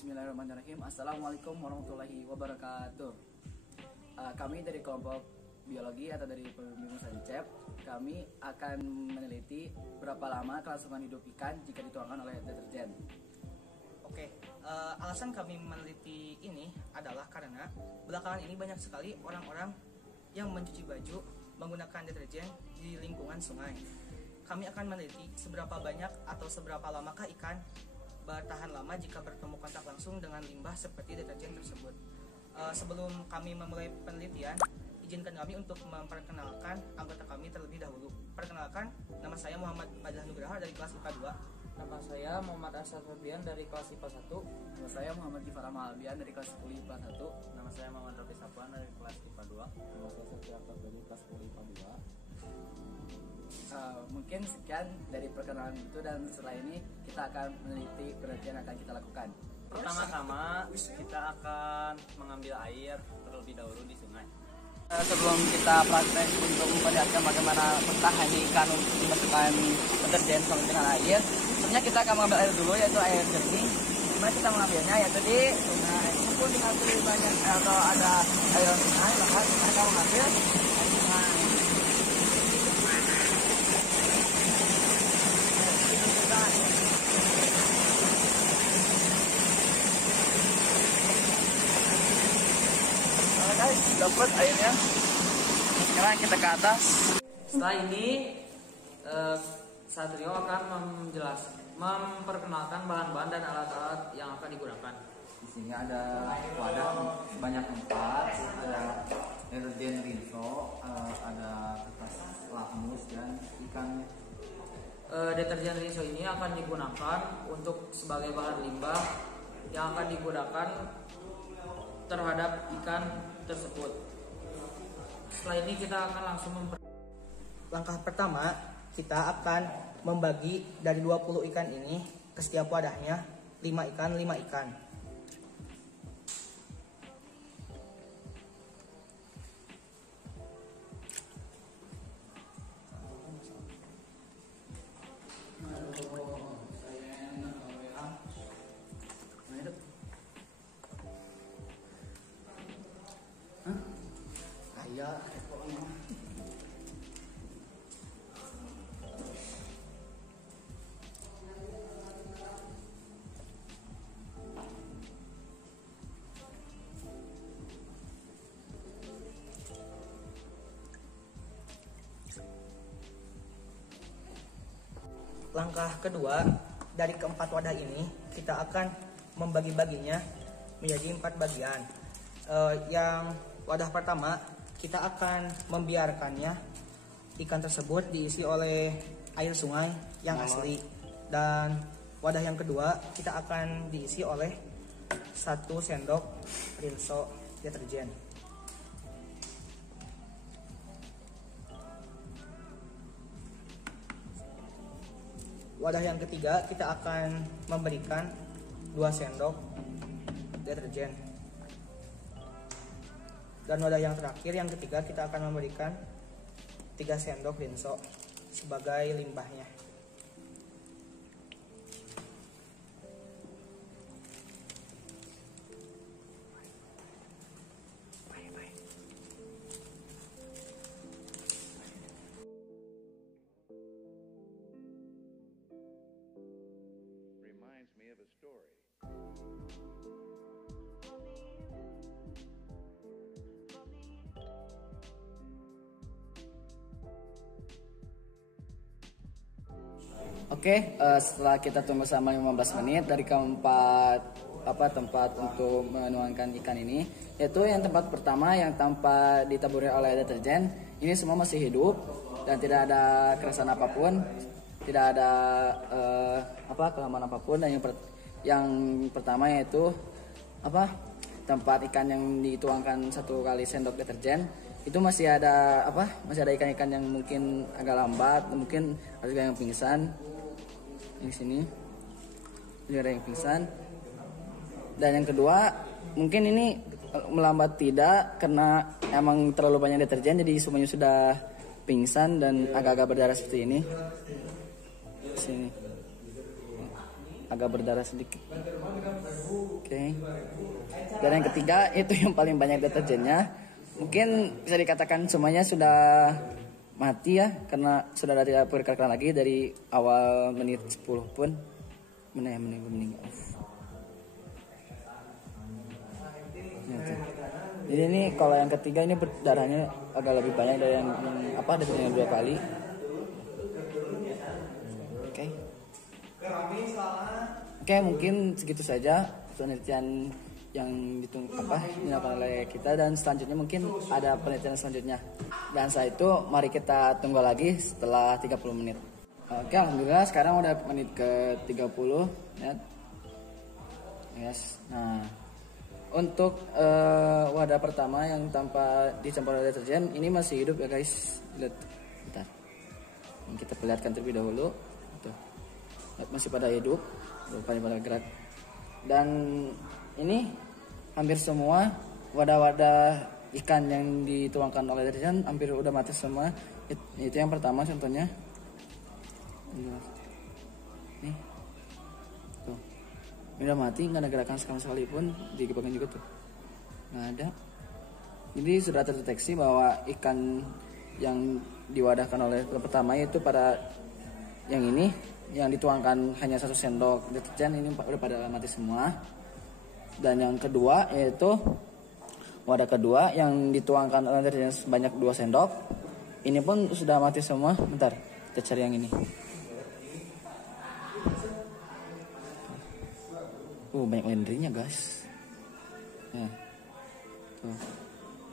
Bismillahirrahmanirrahim. Assalamualaikum warahmatullahi wabarakatuh. Kami dari kelompok biologi atau dari pembimbing Sancep, kami akan meneliti berapa lama kelangsungan hidup ikan jika dituangkan oleh deterjen. Oke, alasan kami meneliti ini adalah karena belakangan ini banyak sekali orang-orang yang mencuci baju menggunakan deterjen di lingkungan sungai. Kami akan meneliti seberapa banyak atau seberapa lamakah ikan bertahan lama jika bertemu kontak langsung dengan limbah seperti deterjen tersebut. Sebelum kami memulai penelitian, izinkan kami untuk memperkenalkan anggota kami terlebih dahulu. Perkenalkan, nama saya Muhammad Fadlah Nugraha dari kelas IPA 2. Nama saya Muhammad Arsad Febrian dari kelas IPA 1. Nama saya Muhammad Gifar Albian dari kelas 10 IPA 1. Nama saya Muhammad Rofi Sapuan dari kelas IPA 2. Nama saya Satya dari kelas 10 IPA 2. Mungkin sekian dari perkenalan itu, dan setelah ini kita akan meneliti penelitian yang akan kita lakukan. Pertama-tama kita akan mengambil air terlebih dahulu di sungai. Sebelum kita praktek untuk memperlihatkan bagaimana bertahan ikan untuk dimasukkan deterjen sama dengan air, sebenarnya kita akan mengambil air dulu, yaitu air jernih. Dimana kita mengambilnya yaitu di sungai. Meskipun diambil banyak atau ada air sungai, maka kita akan mengambil air sungai. Guys, dapat airnya. Sekarang kita ke atas. Setelah ini Satrio akan memperkenalkan bahan-bahan dan alat-alat yang akan digunakan. Di sini ada wadah sebanyak 4, ada deterjen Rinso, ada kertas lakmus dan ikan. Deterjen Rinso ini akan digunakan untuk sebagai bahan limbah yang akan digunakan terhadap ikan tersebut. Setelah ini kita akan langsung Langkah pertama, kita akan membagi dari 20 ikan ini ke setiap wadahnya 5 ikan, 5 ikan. Ayah, Langkah kedua, dari keempat wadah ini kita akan membagi-baginya menjadi 4 bagian. Yang wadah pertama, kita akan membiarkannya ikan tersebut diisi oleh air sungai yang asli. Dan wadah yang kedua, kita akan diisi oleh 1 sendok Rinso deterjen. Wadah yang ketiga, kita akan memberikan 2 sendok deterjen. Dan wadah yang terakhir, yang ketiga, kita akan memberikan 3 sendok Rinso sebagai limbahnya. Reminds me of a story. Oke, setelah kita tunggu selama 15 menit dari tempat untuk menuangkan ikan ini, yaitu yang tempat pertama yang tanpa ditaburi oleh deterjen, ini semua masih hidup dan tidak ada kerasan apapun, tidak ada kelamaan apapun. Dan yang pertama yaitu tempat ikan yang dituangkan 1 kali sendok deterjen, itu masih ada ikan-ikan yang mungkin agak lambat, mungkin ada yang pingsan. Di sini ada yang pingsan. Dan yang kedua, mungkin ini melambat tidak karena emang terlalu banyak deterjen, jadi semuanya sudah pingsan dan agak-agak berdarah seperti ini. Sini. agak berdarah sedikit. Oke. Dan yang ketiga itu yang paling banyak deterjennya. Mungkin bisa dikatakan semuanya sudah mati ya, karena sudah tidak bergerak lagi dari awal menit 10 pun. Mana yang meninggal. Jadi ini kalau yang ketiga ini darahnya agak lebih banyak dari yang deterjen 2 kali. Oke, mungkin segitu saja penelitian yang dilakukan oleh kita, dan selanjutnya mungkin ada penelitian selanjutnya. Dan setelah itu mari kita tunggu lagi setelah 30 menit. Oke, alhamdulillah sekarang udah menit ke 30 ya. Yes. Nah, untuk wadah pertama yang tanpa dicampur deterjen ini masih hidup ya guys. Lihat, bentar. Kita perlihatkan terlebih dahulu. Tuh. Masih pada hidup, pada gerak. Dan ini hampir semua wadah-wadah ikan yang dituangkan oleh deterjen hampir udah mati semua. Itu yang pertama contohnya. Nih. Tuh. Ini udah mati, nggak ada gerakan sama sekali pun di bagian juga tuh. Nggak ada. Jadi sudah terdeteksi bahwa ikan yang diwadahkan oleh pertama itu pada yang ini yang dituangkan hanya 1 sendok deterjen ini udah pada mati semua. Dan yang kedua yaitu wadah kedua yang dituangkan oleh deterjen sebanyak 2 sendok ini pun sudah mati semua. Bentar, kita cari yang ini. Banyak lendrinya guys ya. Tuh.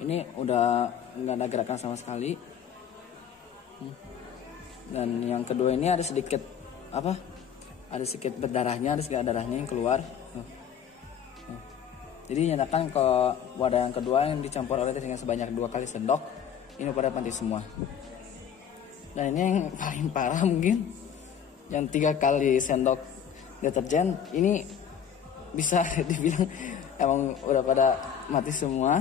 Ini udah nggak ada gerakan sama sekali. Dan yang kedua ini ada sedikit berdarahnya, ada sedikit darahnya yang keluar. Jadi nyatakan ke wadah yang kedua yang dicampur oleh deterjen sebanyak 2 kali sendok ini pada mati semua. Dan ini yang paling parah mungkin yang 3 kali sendok deterjen ini bisa dibilang emang udah pada mati semua.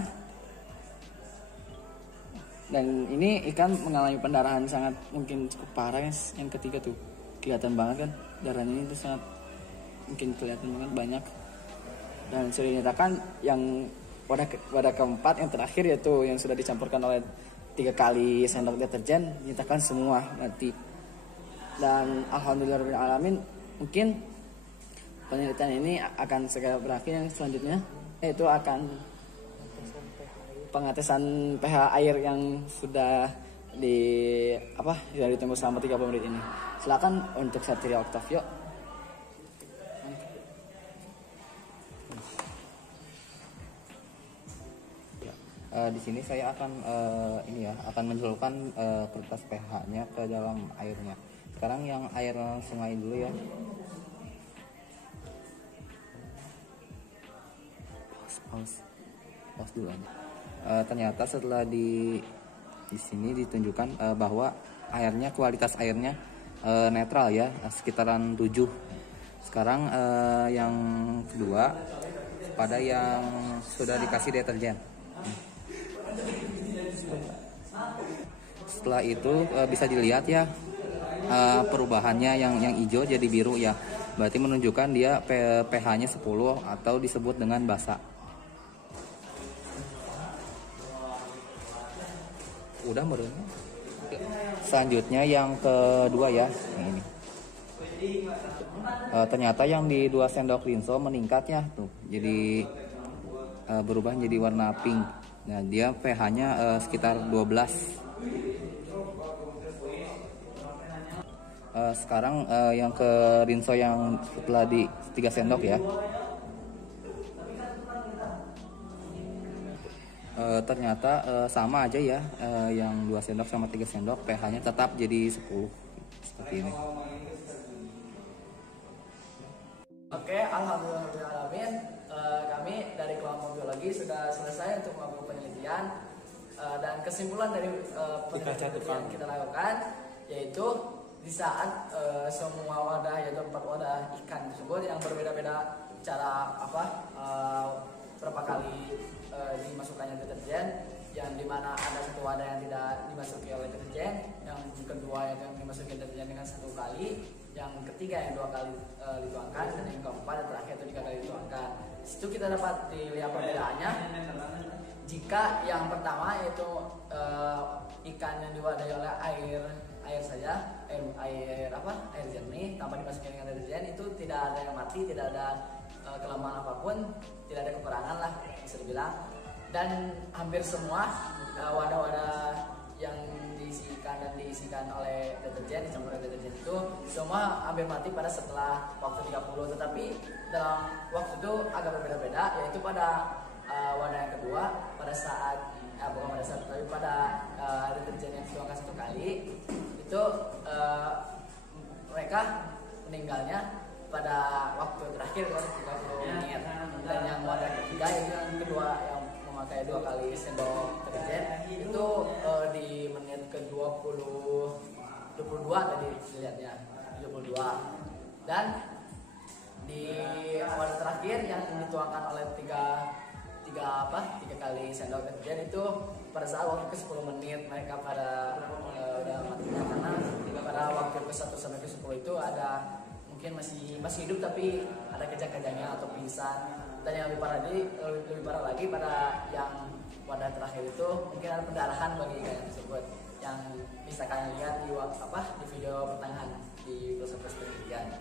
Dan ini ikan mengalami pendarahan sangat mungkin cukup parah guys. Yang ketiga tuh kelihatan banget kan darahnya ini tuh sangat mungkin kelihatan banget banyak. Dan sudah dinyatakan yang wadah keempat yang terakhir yaitu yang sudah dicampurkan oleh 3 kali sendok deterjen dinyatakan semua mati. Dan alhamdulillahirobbilalamin mungkin penelitian ini akan segera berakhir. Yang selanjutnya yaitu akan pengetesan pH air yang sudah ditunggu selama 30 menit ini. Silakan untuk Satria Octavio. Di sini saya akan akan mencelupkan kertas pH-nya ke dalam airnya. Sekarang yang air sungai dulu ya. Pause dulu aja. Ternyata setelah di sini ditunjukkan bahwa kualitas airnya netral ya, sekitaran 7. Sekarang yang kedua pada yang sudah dikasih deterjen. Setelah itu bisa dilihat ya perubahannya yang hijau jadi biru ya. Berarti menunjukkan dia pH-nya 10 atau disebut dengan basa. Udah menurutnya. Selanjutnya yang kedua ya, ini. Ternyata yang di 2 sendok rinso meningkat ya tuh. Jadi berubah menjadi warna pink. Nah, dia pH-nya sekitar 12. Sekarang yang ke rinso yang setelah di 3 sendok ya. Ternyata sama aja ya, yang 2 sendok sama 3 sendok pH-nya tetap jadi 10 seperti ini. Oke, alhamdulillahirobbilalamin. Kami dari kelompok biologi sudah selesai untuk melakukan penelitian dan kesimpulan dari penelitian yang kita lakukan yaitu di saat semua wadah yaitu 4 wadah ikan tersebut yang berbeda-beda cara berapa kali dimasukkannya deterjen, yang dimana ada 1 wadah yang tidak dimasuki oleh deterjen, yang kedua yang dimasuki deterjen dengan 1 kali, yang ketiga yang 2 kali dituangkan, dan yang keempat dan terakhir itu 3 kali dituangkan. Di situ kita dapat dilihat perbedaannya. Jika yang pertama yaitu ikan yang diwadahi oleh air saja, air jernih tanpa dimasukin dengan deterjen, itu tidak ada yang mati, tidak ada kelemahan apapun, tidak ada kekurangan lah bisa dibilang. Dan hampir semua wadah-wadah yang diisikan oleh deterjen, dicampuran deterjen itu semua hampir mati pada setelah waktu 30. Tetapi dalam waktu itu agak berbeda-beda, yaitu pada wadah yang kedua, pada saat bukan pada saat, tapi pada deterjen yang dituangkan 1 kali itu mereka meninggalnya pada waktu terakhir 30 menit. Dan yang wadah ketiga itu yang kedua yang memakai 2 kali sendok deterjen itu di menit ke 22 tadi dilihatnya 22. Dan di wadah terakhir yang dituangkan oleh 3 kali sendok deterjen itu pada saat waktu ke 10 menit mereka pada udah matinya, karena pada waktu ke 1 sampai ke 10 itu ada mungkin masih hidup tapi ada kejang-kejangnya atau pingsan. Dan yang lebih parah lagi pada yang wadah terakhir itu mungkin ada pendarahan bagi ikan tersebut, yang bisa kalian lihat di video pertengahan di proses penelitian.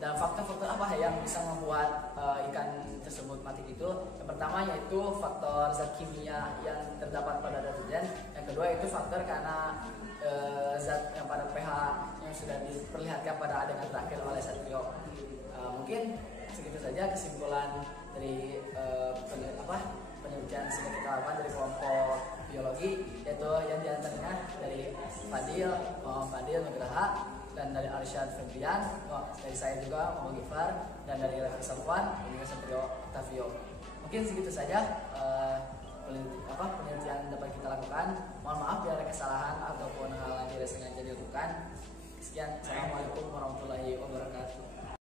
Dan faktor-faktor apa yang bisa membuat ikan tersebut mati itu? Yang pertama yaitu faktor zat kimia yang terdapat pada deterjen. Yang kedua itu faktor karena zat yang pada pH yang sudah diperlihatkan pada adegan terakhir oleh Satrio. Mungkin segitu saja kesimpulan dari penelitian yang kita lakukan dari kelompok biologi, yaitu yang diantaranya dari Fadil Nugraha, dan dari Arsyad Febrian, dari saya juga Muhammad Gifar, dan dari Rafi Salwan dan juga Satrio Octavio. Mungkin segitu saja penelitian dapat kita lakukan. Mohon maaf bila ada kesalahan ataupun hal yang tidak sengaja dilakukan. Sekian, assalamualaikum warahmatullahi wabarakatuh.